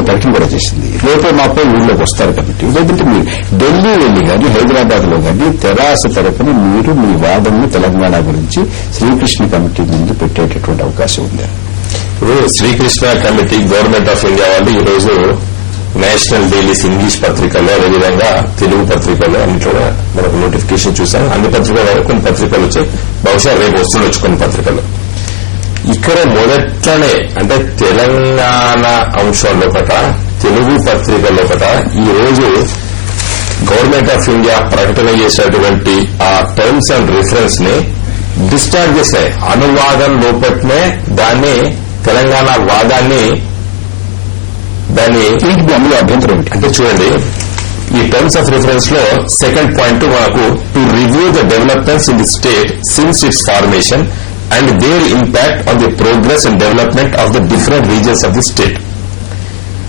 మొన్న ప్రకటన కూడా చేసింది. రేపో మాపో ఊళ్ళోకి వస్తారు కాబట్టి లేదంటే మీరు ఢిల్లీ వెళ్లి కానీ హైదరాబాద్ లో కానీ తెరాస తరపున మీరు మీ వాదనను తెలంగాణ గురించి శ్రీకృష్ణ కమిటీ ముందు పెట్టేటటువంటి అవకాశం ఉంది. ఇప్పుడు Srikrishna committee government of India వాళ్ళు ఈ రోజు నేషనల్ డైలీస్ ఇంగ్లీష్ పత్రికల్లో అదేవిధంగా తెలుగు పత్రికల్లో అన్నిట్లో మనకు నోటిఫికేషన్ చూసాం. అన్ని పత్రికల్లో కొన్ని పత్రికలు వచ్చాయి, బహుశా రేపు వస్తుండొచ్చు కొన్ని పత్రికలు. ఇక్కడ మొదట్లోనే అంటే తెలంగాణ అంశం లోపల తెలుగు పత్రికల లోపల ఈ రోజు గవర్నమెంట్ ఆఫ్ ఇండియా ప్రకటన చేసినటువంటి ఆ టర్మ్స్ అండ్ రిఫరెన్స్ ని డిస్టార్ట్ చేశాయి. అనువాదం లోపట్నే దాన్ని తెలంగాణ వాదాన్ని దాన్ని అందులో అభ్యంతరం అంటే చూడండి, ఈ టర్మ్స్ ఆఫ్ రిఫరెన్స్ లో సెకండ్ పాయింట్ మనకు to review the developments in the state since it's formation and there impact on the progress and development of the different reasons of the state.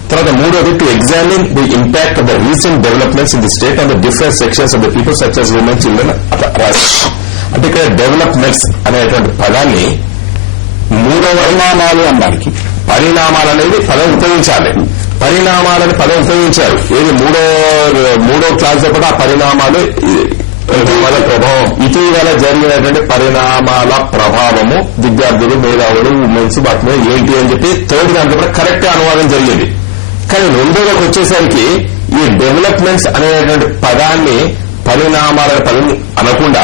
తర్వాత మూడోది to examine the impact of the recent developments in the state on the different sections of the people such as women, children అట్లా రాశారు. అంటే ఇక్కడ developments అనేటువంటి పదాన్ని మూడవ పరిణామాలు అనడానికి పరిణామాలు అనేది పదం ఉపయోగించాలి. పరిణామాలని పదం ఉపయోగించారు. ఏది మూడో క్లాస్ కూడా ఆ పరిణామాలు ప్రభావం ఇటీవల జరిగినటువంటి పరిణామాల ప్రభావము విద్యార్థులు, మేధావులు, ఉమెన్స్ వాటి మీద ఏంటి అని చెప్పి థర్డ్ దాంట్లో కూడా కరెక్ట్ అనువాదం జరిగింది. కానీ రెండోలోకి వచ్చేసరికి ఈ డెవలప్మెంట్స్ అనేటువంటి పదాన్ని పరిణామాల పదం అనకుండా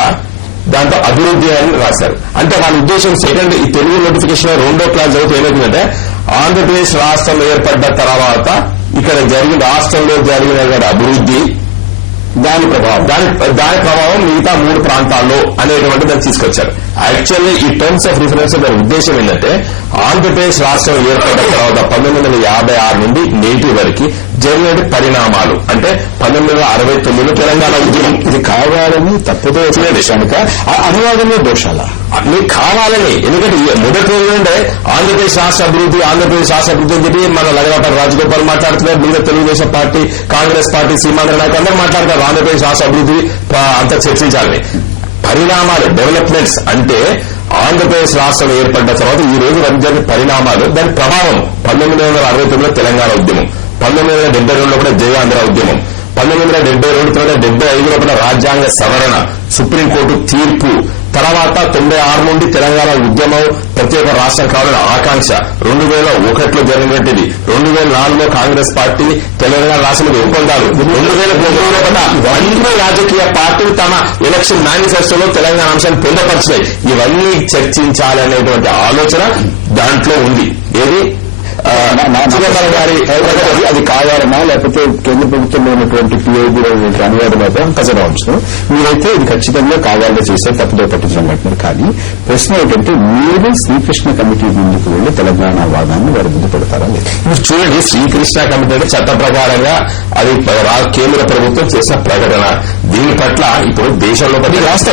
దాంతో అభివృద్ధి అని రాశారు. అంటే వాళ్ళ ఉద్దేశం సెకండ్ ఈ తెలుగు నోటిఫికేషన్ రెండో క్లాస్ చదివితే ఏమవుతుందంటే ఆంధ్రప్రదేశ్ రాష్ట్రం ఏర్పడ్డ తర్వాత ఇక్కడ జరిగిన రాష్ట్రంలో జరిగిన అభివృద్ధి దాని ప్రభావం మిగతా 3 ప్రాంతాల్లో అనేటువంటి దాన్ని తీసుకొచ్చారు. యాక్చువల్లీ ఈ టర్మ్స్ ఆఫ్ రిఫరెన్స్ దాని ఉద్దేశం ఏంటంటే ఆంధ్రప్రదేశ్ రాష్ట్రం ఏర్పడ్డ తర్వాత 1956 నుండి నేటి వరకు జరిగిన పరిణామాలు అంటే 1969లో తెలంగాణ ఉద్యమం. ఇది కావాలని తప్పుదో కనుక అనువాదంలో దోషాల మీకు కావాలని, ఎందుకంటే మొదటి రోజు నుండే ఆంధ్రప్రదేశ్ రాష్ట్ర అభివృద్ధి అని చెప్పి మన లగడపాటి రాజగోపాల్ మాట్లాడుతున్నారు. మిగతా తెలుగుదేశం పార్టీ, కాంగ్రెస్ పార్టీ, సీమాంధ్ర నాయకులు అందరూ మాట్లాడతారు ఆంధ్రప్రదేశ్ రాష్ట్ర అభివృద్ధి అంతా చర్చించాలని. పరిణామాలు డెవలప్మెంట్స్ అంటే ఆంధ్రప్రదేశ్ రాష్ట్రం ఏర్పడ్డ తర్వాత ఈ రోజు జరిగిన పరిణామాలు దాని ప్రభావం 1969లో తెలంగాణ ఉద్యమం, 1972లో కూడా జయ ఆంధ్ర ఉద్యమం, 1972 తర్వాత 75లో కూడా రాజ్యాంగ సవరణ, సుప్రీంకోర్టు తీర్పు, తర్వాత 96 నుండి తెలంగాణ ఉద్యమం, ప్రత్యేక రాష్ట్రం కావాలని ఆకాంక్ష, 2001లో జరిగినటువంటిది, 2004లో కాంగ్రెస్ పార్టీ తెలంగాణ రాష్ట్రంలో ఒప్పందాలు, 2009లో కూడా అన్ని రాజకీయ పార్టీలు తమ ఎలక్షన్ మేనిఫెస్టోలో తెలంగాణ అంశాన్ని పొందపరిచినాయి. ఇవన్నీ చర్చించాలనేటువంటి ఆలోచన దాంట్లో ఉంది. ఏది అది కావాలన్నా లేకపోతే కేంద్ర ప్రభుత్వంలో ఉన్నటువంటి పిఐబి అనువాదం కసరవచ్చు. మీరైతే ఇది ఖచ్చితంగా కావాలని చేసే తప్పుదో పట్టించడం అంటున్నారు. కానీ ప్రశ్న ఏంటంటే మీరు శ్రీకృష్ణ కమిటీ ముందుకు వెళ్లి తెలంగాణ వాదాన్ని వారి ముందు పెడతారా లేదు? మీరు చూడండి, శ్రీకృష్ణ కమిటీ అంటే చట్ట ప్రకారంగా అది కేంద్ర ప్రభుత్వం చేసిన ప్రకటన. దీని పట్ల ఇప్పుడు దేశంలో రాష్ట్ర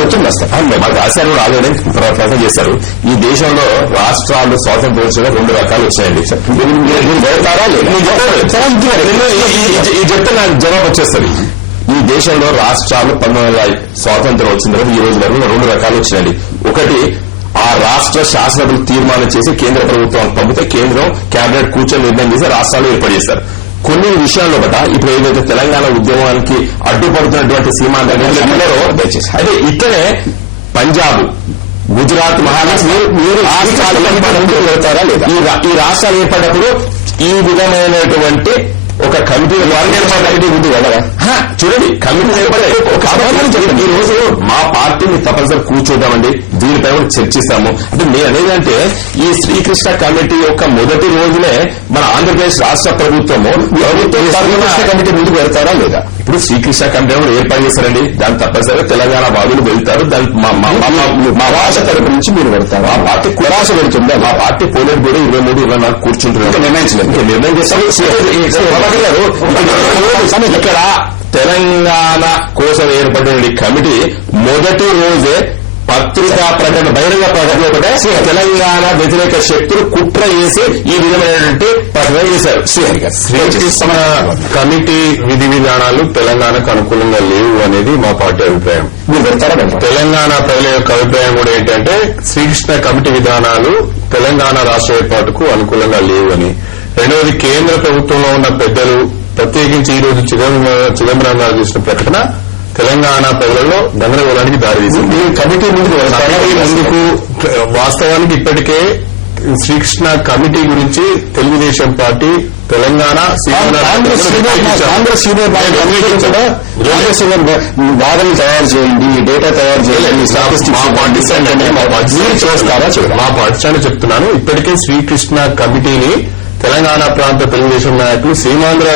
మాకు రాశారు ఆల్రెడీ ప్రకటన చేశారు. ఈ దేశంలో రాష్ట్రాలు స్వాతంత్ర్యం వచ్చిన 2 రకాలు వచ్చాయండి. పెడతారా లేదా ఈ చెప్తే నాకు జవాబు వచ్చేస్తుంది. ఈ దేశంలో రాష్ట్రాలు 1900 స్వాతంత్రం వచ్చిన తర్వాత ఈ రోజు వరకు 2 రకాలు వచ్చినాయండి. ఒకటి ఆ రాష్ట్ర శాసనసభలు తీర్మానం చేసి కేంద్ర ప్రభుత్వం పంపితే కేంద్రం కేబినెట్ కూర్చొని నిర్ణయం చేసి రాష్ట్రాలు ఏర్పాటు చేస్తారు. కొన్ని విషయాల్లో కూడా ఇప్పుడు ఏదైతే తెలంగాణ ఉద్యమానికి అడ్డుపడుతున్నటువంటి సీమాంధ్ర అయితే ఇక్కడే పంజాబ్, గుజరాత్, మహారాష్ట్ర పెడతారా లేదా? ఈ రాష్ట్రాలు ఏర్పడినప్పుడు ఈ విధమైనటువంటి ఒక కమిటీ కమిటీ ముందు వెళ్ళరా? చూడండి, కమిటీ చెప్పండి. ఈ రోజు మా పార్టీని తప్పనిసరి కూర్చోదామండి, దీనిపై కూడా చర్చిస్తాము. అంటే నేను అనేదంటే ఈ శ్రీకృష్ణ కమిటీ యొక్క మొదటి రోజునే మన ఆంధ్రప్రదేశ్ రాష్ట్ర ప్రభుత్వము కమిటీ ముందుకు వెళ్తారా లేదా? ఇప్పుడు శ్రీకృష్ణ కమిటీ ఏర్పాటు చేస్తారండి. దాని తప్పనిసరిగా తెలంగాణ వాదులు వెళ్తారు. దానికి మా భాష తరపు నుంచి మీరు వెళ్తారు. మా పార్టీ కులాస వెళ్తుందా? మా పార్టీ పోలేరు కూడా 23, 24 కూర్చుంటున్నారు. నిర్ణయం చేస్తారు. ఇక్కడ తెలంగాణ కోసం ఏర్పడిన కమిటీ మొదటి రోజే పత్రికా ప్రకటన, బహిరంగ ప్రకటన ఒకటే తెలంగాణ వ్యతిరేక శక్తులు కుట్ర చేసి ఈ విధమైనటువంటి ప్రకటన చేశారు. శ్రీకృష్ణ కమిటీ విధి విధానాలు తెలంగాణకు అనుకూలంగా లేవు అనేది మా పార్టీ అభిప్రాయం. తెలంగాణ ప్రజల యొక్క అభిప్రాయం కూడా ఏంటంటే శ్రీకృష్ణ కమిటీ విధానాలు తెలంగాణ రాష్ట్ర ఏర్పాటుకు అనుకూలంగా లేవు అని. రెండవది కేంద్ర ప్రభుత్వంలో ఉన్న పెద్దలు ప్రత్యేకించి ఈ రోజు చిదంబరం గారు చేసిన ప్రకటన తెలంగాణ ప్రజలలో గందరగోళానికి దారితీసింది. కమిటీ ముందుకు వాస్తవానికి ఇప్పటికే శ్రీకృష్ణ కమిటీ గురించి తెలుగుదేశం పార్టీ తెలంగాణ కాంగ్రెస్ వాదనలు తయారు చేయండి, డేటా తయారు చేయండి, మా పాటిస్తానని చెప్తున్నాను. ఇప్పటికే శ్రీకృష్ణ కమిటీని తెలంగాణ ప్రాంత తెలుగుదేశం నాయకులు, సీమాంధ్ర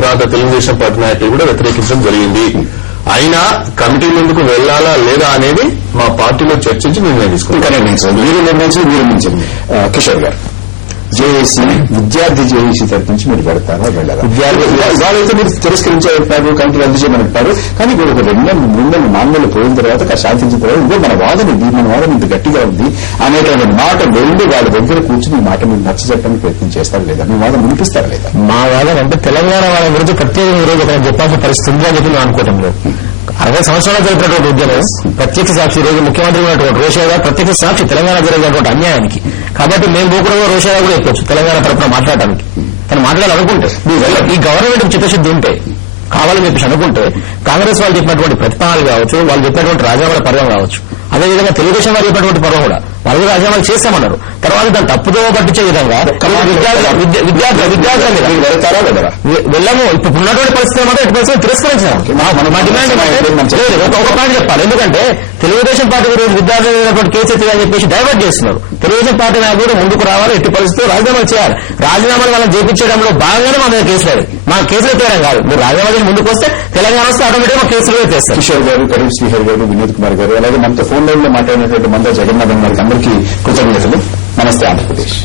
ప్రాంత తెలుగుదేశం పార్టీ నాయకులు కూడా వ్యతిరేకించడం జరిగింది. అయినా కమిటీ ముందుకు వెళ్లాలా లేదా అనేది మా పార్టీలో చర్చించి నిర్ణయం తీసుకుంటాం. మీరు నిర్ణయించండి. కిషోర్ గారు, జేఏసీ విద్యార్థి జేఏసీ తరఫు నుంచి మీరు పెడతారా వెళ్ళారా? వాళ్ళైతే మీరు తిరస్కరించారు, కమిటీ రద్దు చేయమంటారు. కానీ ఇప్పుడు ఒక 2-3 నెలలు పోయిన తర్వాత శాంతించిన తర్వాత ఇదే మన వాదన ఇది, మన వాదన ఇంత గట్టిగా ఉంది అనేటువంటి మాట వెళ్ళి వాళ్ళ దగ్గర కూర్చుని ఈ మాట మీరు నచ్చజెప్పడానికి ప్రయత్నం చేస్తారు లేదా? మీ వాదన వినిపిస్తారు లేదా? మా వాదన అంటే తెలంగాణ వాళ్ళ గురించి ప్రత్యేకంగా ఈ రోజు ఒక చెప్పాల్సిన పరిస్థితి ఉంది అని చెప్పి నేను అనుకోవటం లేదు. 60 సంవత్సరాలు జరిపినటువంటి ఉద్యమం ప్రత్యక్ష సాక్షి. ఈ రోజు ముఖ్యమంత్రి ఉన్నటువంటి రోషయ్య గారు ప్రత్యక్ష సాక్షి తెలంగాణ జరిగినటువంటి అన్యాయానికి. కాబట్టి మేము కూడా రోషయ్య కూడా చెప్పొచ్చు తెలంగాణ తరఫున మాట్లాడటానికి. తను మాట్లాడాలనుకుంటే ఈ గవర్నమెంట్ చిత్తశుద్ధి ఉంటే, కావాలని చెప్పేసి అనుకుంటే కాంగ్రెస్ వాళ్ళు చెప్పినటువంటి ప్రతిపాదనలు కావచ్చు, వాళ్ళు చెప్పినటువంటి రాజీనామాల పర్వం కావచ్చు, అదేవిధంగా తెలుగుదేశం వారు చెప్పినటువంటి పర్వం కూడా వాళ్ళు రాజీనామాలు చేస్తామన్నారు. తర్వాత దాన్ని తప్పుదో పట్టించే విధంగా విద్యార్థుల మీద వెళ్తారా వెళ్ళరా? వెళ్ళము. ఇప్పుడు ఉన్నటువంటి పరిస్థితి మాత్రం ఎటు పరిస్థితి తిరస్కరించాము. మా డిమాండ్ ఒక పాయింట్ చెప్పాలి. ఎందుకంటే తెలుగుదేశం పార్టీ గురించి విద్యార్థులు కేసు ఎత్తి అని చెప్పేసి డైవర్ట్ చేస్తున్నారు. తెలుగుదేశం పార్టీ నాయకుడు ముందుకు రావాలి, ఎట్టి పరిస్థితుల్లో రాజీనామాలు చేయాలి. రాజీనామాలు వాళ్ళని చేపించడంలో భాగంగానే మా మీద కేసులు అయ్యాయి. మా కేసులు ఎత్తేయడం కాదు. మీరు రాజీనామా చేసి ముందుకు వస్తే తెలంగాణ వస్తే ఆటోమేటిక్ మా కేసులు ఎత్తేస్తారు. కిషోర్ గారు, కరీం శ్రీహరి గారు, వినోద్ కుమార్ గారు, అలాగే మనతో ఫోన్ లైన్ లో మాట్లాడినటువంటి మంద జగన్నాథం గారికి అందరికీ కృతజ్ఞతలు. నమస్తే ఆంధ్రప్రదేశ్.